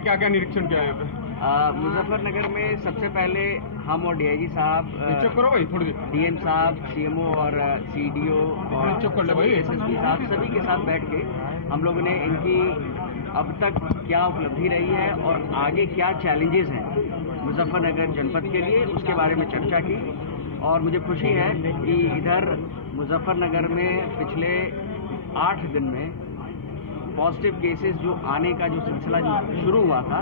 क्या क्या निरीक्षण किया यहाँ पे? मुजफ्फरनगर में सबसे पहले हम और डीआईजी साहब, करो भाई थोड़ी देर, डीएम साहब, सीएमओ और सीडीओ और एसएसपी साहब सभी के साथ बैठ के हम लोगों ने इनकी अब तक क्या उपलब्धि रही है और आगे क्या चैलेंजेस हैं मुजफ्फरनगर जनपद के लिए, उसके बारे में चर्चा की। और मुझे खुशी है कि इधर मुजफ्फरनगर में पिछले 8 दिन में पॉजिटिव केसेस जो आने का जो सिलसिला जो शुरू हुआ था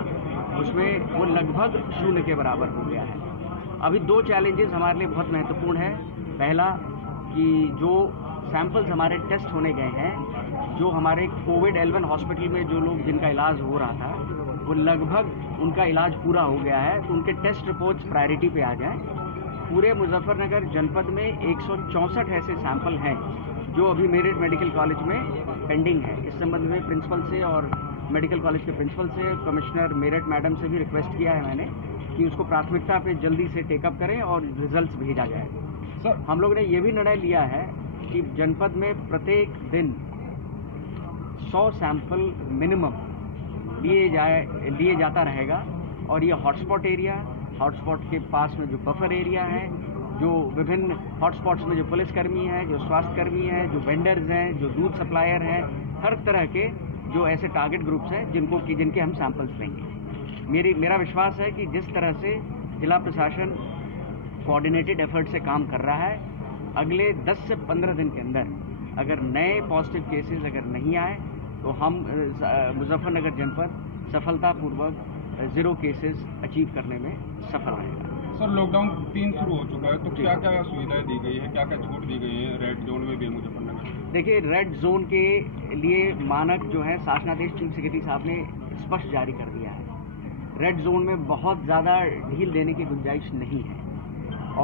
उसमें वो लगभग 0 के बराबर हो गया है। अभी 2 चैलेंजेस हमारे लिए बहुत महत्वपूर्ण है। पहला कि जो सैंपल्स हमारे टेस्ट होने गए हैं, जो हमारे कोविड-11 हॉस्पिटल में जो लोग जिनका इलाज हो रहा था वो लगभग उनका इलाज पूरा हो गया है, तो उनके टेस्ट रिपोर्ट्स प्रायोरिटी पे आ जाएं। पूरे मुजफ्फरनगर जनपद में 164 ऐसे सैंपल हैं जो अभी मेरिट मेडिकल कॉलेज में पेंडिंग है। इस संबंध में प्रिंसिपल से और मेडिकल कॉलेज के प्रिंसिपल से, कमिश्नर मेरिट मैडम से भी रिक्वेस्ट किया है मैंने कि उसको प्राथमिकता पे जल्दी से टेकअप करें और रिजल्ट्स भेजा जाए। सर, हम लोग ने ये भी निर्णय लिया है कि जनपद में प्रत्येक दिन 100 सैंपल मिनिमम लिए जाता रहेगा। और ये हॉटस्पॉट एरिया, हॉटस्पॉट के पास में जो बफर एरिया है, जो विभिन्न हॉटस्पॉट्स में जो पुलिसकर्मी हैं, जो स्वास्थ्यकर्मी हैं, जो वेंडर्स हैं, जो दूध सप्लायर हैं, हर तरह के जो ऐसे टारगेट ग्रुप्स हैं जिनके हम सैंपल्स लेंगे। मेरा विश्वास है कि जिस तरह से जिला प्रशासन कोऑर्डिनेटेड एफर्ट से काम कर रहा है, अगले 10 से 15 दिन के अंदर अगर नए पॉजिटिव केसेस अगर नहीं आए तो हम मुजफ्फरनगर जनपद सफलतापूर्वक 0 केसेस अचीव करने में सफल रहेगा। सर, लॉकडाउन 3 शुरू हो चुका है, तो क्या क्या सुविधाएं दी गई है, क्या क्या छूट दी गई है रेड जोन में भी मुजफ्फरनगर? देखिए, रेड जोन के लिए मानक जो है शासनादेश चीफ सेक्रेटरी साहब ने स्पष्ट जारी कर दिया है। रेड जोन में बहुत ज़्यादा ढील देने की गुंजाइश नहीं है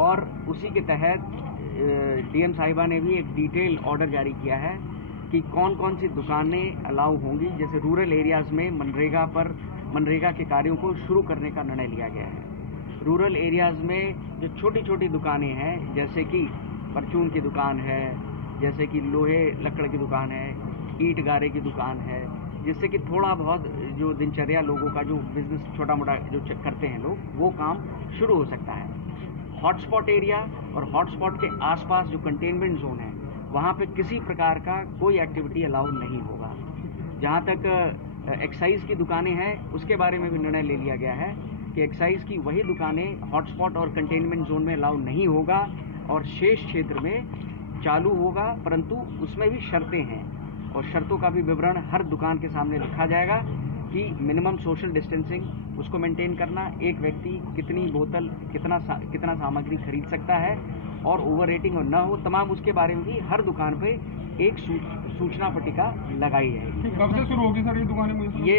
और उसी के तहत डीएम साहिबा ने भी एक डिटेल ऑर्डर जारी किया है कि कौन कौन सी दुकानें अलाउ होंगी। जैसे रूरल एरियाज़ में मनरेगा के कार्यों को शुरू करने का निर्णय लिया गया है। रूरल एरियाज़ में जो छोटी छोटी दुकानें हैं, जैसे कि परचून की दुकान है, जैसे कि लोहे लकड़ की दुकान है, ईंट गारे की दुकान है, जिससे कि थोड़ा बहुत जो दिनचर्या लोगों का जो बिजनेस छोटा मोटा जो करते हैं लोग, वो काम शुरू हो सकता है। हॉटस्पॉट एरिया और हॉटस्पॉट के आसपास जो कंटेनमेंट जोन है, वहाँ पे किसी प्रकार का कोई एक्टिविटी अलाउ नहीं होगा। जहाँ तक एक्साइज की दुकानें हैं, उसके बारे में भी निर्णय ले लिया गया है कि एक्साइज की वही दुकानें हॉटस्पॉट और कंटेनमेंट जोन में अलाउ नहीं होगा और शेष क्षेत्र में चालू होगा, परंतु उसमें भी शर्तें हैं और शर्तों का भी विवरण हर दुकान के सामने लिखा जाएगा कि मिनिमम सोशल डिस्टेंसिंग उसको मेंटेन करना, एक व्यक्ति कितनी बोतल कितना सामग्री खरीद सकता है और ओवर रेटिंग और न हो, तमाम उसके बारे में भी हर दुकान पे एक सूचना पट्टिका लगाई जाएगी। कब से शुरू होगी सर ये दुकानें? ये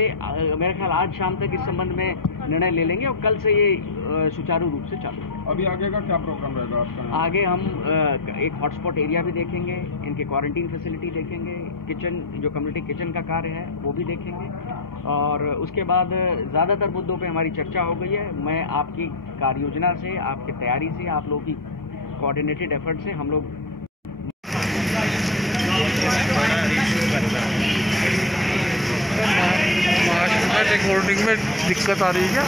मेरे ख्याल आज शाम तक इस संबंध में निर्णय ले लेंगे और कल से ये सुचारू रूप से चालू होगा। अभी आगे का क्या प्रोग्राम रहेगा आपका? आगे हम एक हॉटस्पॉट एरिया भी देखेंगे, इनके क्वारंटीन फैसिलिटी देखेंगे, किचन जो कम्युनिटी किचन का कार्य है वो भी देखेंगे और उसके बाद ज़्यादातर मुद्दों पे हमारी चर्चा हो गई है। मैं आपकी कार्य योजना से, आपकी तैयारी से, आप लोगों की कोऑर्डिनेटेड एफर्ट से हम लोग रिकॉर्डिंग में दिक्कत आ रही है क्या?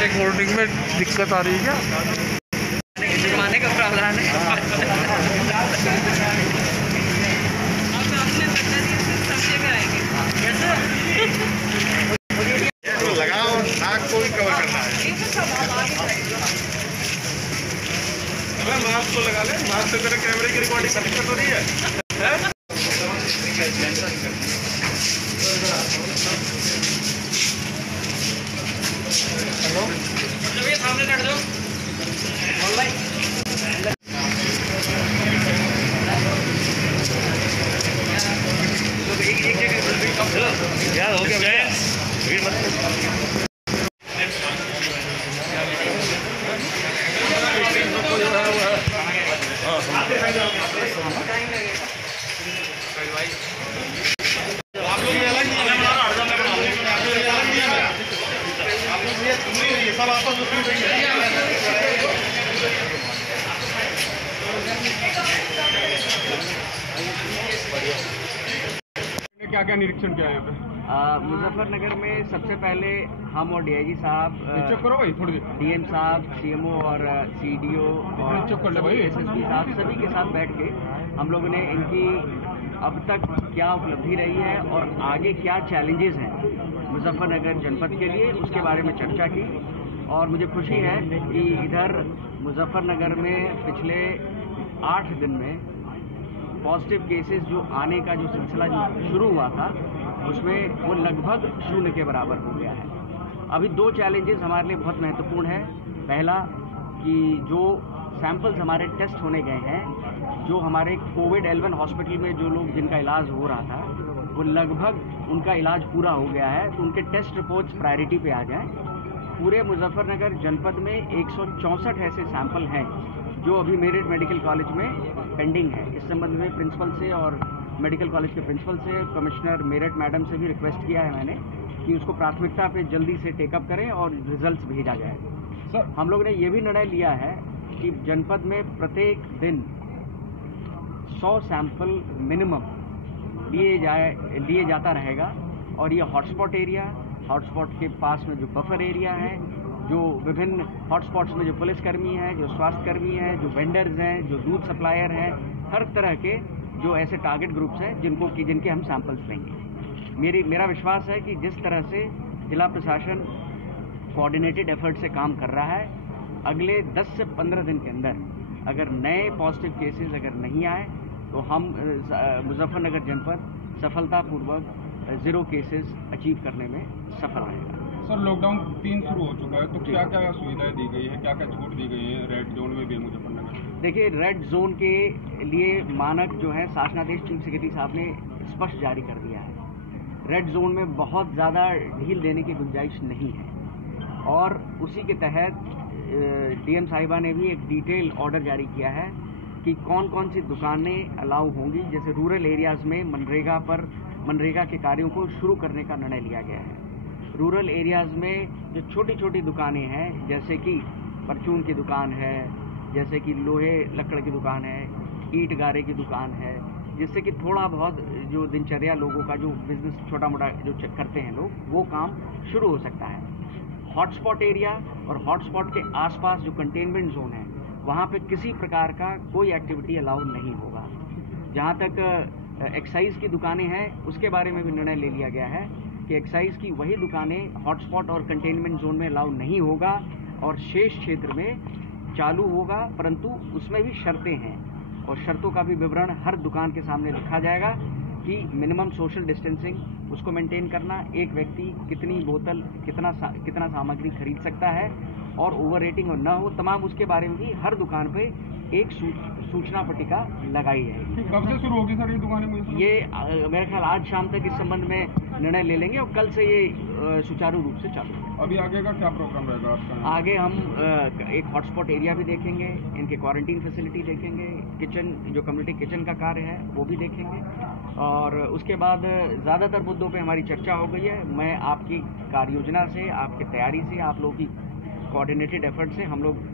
रिकॉर्डिंग में दिक्कत आ रही है क्या? जुर्माने का प्रावधान है। लगाओ, नाक को भी कवर करना है। मास्क को लगा ले, मास्क से तेरे कैमरे की रिकॉर्डिंग का दिक्कत हो रही है। हेलो, ये सामने कर दो ऑनलाइन। यार हो गया भीड़ मत। आप लोग ये अलग नहीं है, ये सब आपस में क्या क्या निरीक्षण किया है यहाँ पे? मुजफ्फरनगर में सबसे पहले हम और डीआईजी साहब, चुप करो भाई थोड़ी देर। डीएम साहब, सीएमओ और सीडीओ और चुप कर ले भाई। एसएसपी साहब सभी के साथ बैठ के हम लोगों ने इनकी अब तक क्या उपलब्धि रही है और आगे क्या चैलेंजेस हैं मुजफ्फरनगर जनपद के लिए, उसके बारे में चर्चा की। और मुझे खुशी है कि इधर मुजफ्फरनगर में पिछले 8 दिन में पॉजिटिव केसेस जो आने का जो सिलसिला जो शुरू हुआ था उसमें वो लगभग 0 के बराबर हो गया है। अभी 2 चैलेंजेस हमारे लिए बहुत महत्वपूर्ण है। पहला कि जो सैंपल्स हमारे टेस्ट होने गए हैं, जो हमारे कोविड-11 हॉस्पिटल में जो लोग जिनका इलाज हो रहा था वो लगभग उनका इलाज पूरा हो गया है, तो उनके टेस्ट रिपोर्ट्स प्रायोरिटी पे आ जाएं। पूरे मुजफ्फरनगर जनपद में 164 ऐसे सैंपल हैं जो अभी मेरिट मेडिकल कॉलेज में पेंडिंग है। इस संबंध में प्रिंसिपल से और मेडिकल कॉलेज के प्रिंसिपल से, कमिश्नर मेरिट मैडम से भी रिक्वेस्ट किया है मैंने कि उसको प्राथमिकता पे जल्दी से टेकअप करें और रिजल्ट्स भेजा जाए। सर, हम लोग ने ये भी निर्णय लिया है कि जनपद में प्रत्येक दिन 100 सैंपल मिनिमम लिए जाता रहेगा। और ये हॉटस्पॉट एरिया, हॉटस्पॉट के पास में जो बफर एरिया है, जो विभिन्न हॉटस्पॉट्स में जो पुलिसकर्मी हैं, जो स्वास्थ्यकर्मी हैं, जो वेंडर्स हैं, जो दूध सप्लायर हैं, हर तरह के जो ऐसे टारगेट ग्रुप्स हैं जिनके हम सैंपल्स लेंगे। मेरा विश्वास है कि जिस तरह से जिला प्रशासन कोऑर्डिनेटेड एफर्ट से काम कर रहा है, अगले 10 से 15 दिन के अंदर अगर नए पॉजिटिव केसेस अगर नहीं आए तो हम मुजफ्फरनगर जनपद सफलतापूर्वक 0 केसेस अचीव करने में सफल रहेगा। सर, लॉकडाउन 3 शुरू हो चुका है, तो क्या क्या सुविधाएं दी गई है, क्या क्या छूट दी गई है रेड जोन में भी मुजफ्फरनगर? देखिए, रेड जोन के लिए मानक जो है शासनादेश चीफ सेक्रेटरी साहब ने स्पष्ट जारी कर दिया है। रेड जोन में बहुत ज़्यादा ढील देने की गुंजाइश नहीं है और उसी के तहत डीएम साहिबा ने भी एक डिटेल ऑर्डर जारी किया है कि कौन कौन सी दुकानें अलाउ होंगी। जैसे रूरल एरियाज़ में मनरेगा के कार्यों को शुरू करने का निर्णय लिया गया है। रूरल एरियाज़ में जो छोटी छोटी दुकानें हैं, जैसे कि परचून की दुकान है, जैसे कि लोहे लकड़ की दुकान है, ईंट गारे की दुकान है, जिससे कि थोड़ा बहुत जो दिनचर्या लोगों का जो बिजनेस छोटा मोटा जो करते हैं लोग, वो काम शुरू हो सकता है। हॉटस्पॉट एरिया और हॉटस्पॉट के आसपास जो कंटेनमेंट जोन है, वहाँ पे किसी प्रकार का कोई एक्टिविटी अलाउ नहीं होगा। जहाँ तक एक्साइज की दुकानें हैं, उसके बारे में भी निर्णय ले लिया गया है कि एक्साइज की वही दुकानें हॉटस्पॉट और कंटेनमेंट जोन में अलाउ नहीं होगा और शेष क्षेत्र में चालू होगा, परंतु उसमें भी शर्तें हैं और शर्तों का भी विवरण हर दुकान के सामने लिखा जाएगा कि मिनिमम सोशल डिस्टेंसिंग उसको मेंटेन करना, एक व्यक्ति कितनी बोतल कितना सामग्री खरीद सकता है और ओवर रेटिंग और न हो, तमाम उसके बारे में भी हर दुकान पे एक सूचना पट्टिका लगाई है। कब से शुरू होगी सर ये दुकानें? ये मेरे ख्याल आज शाम तक इस संबंध में निर्णय ले लेंगे और कल से ये सुचारू रूप से चालू होगा। अभी आगे का क्या प्रोग्राम रहेगा आपका? आगे हम एक हॉटस्पॉट एरिया भी देखेंगे, इनके क्वारंटीन फैसिलिटी देखेंगे, किचन जो कम्युनिटी किचन का कार्य है वो भी देखेंगे और उसके बाद ज़्यादातर मुद्दों पे हमारी चर्चा हो गई है। मैं आपकी कार्य योजना से, आपकी तैयारी से, आप लोगों की कोऑर्डिनेटेड एफर्ट से हम लोग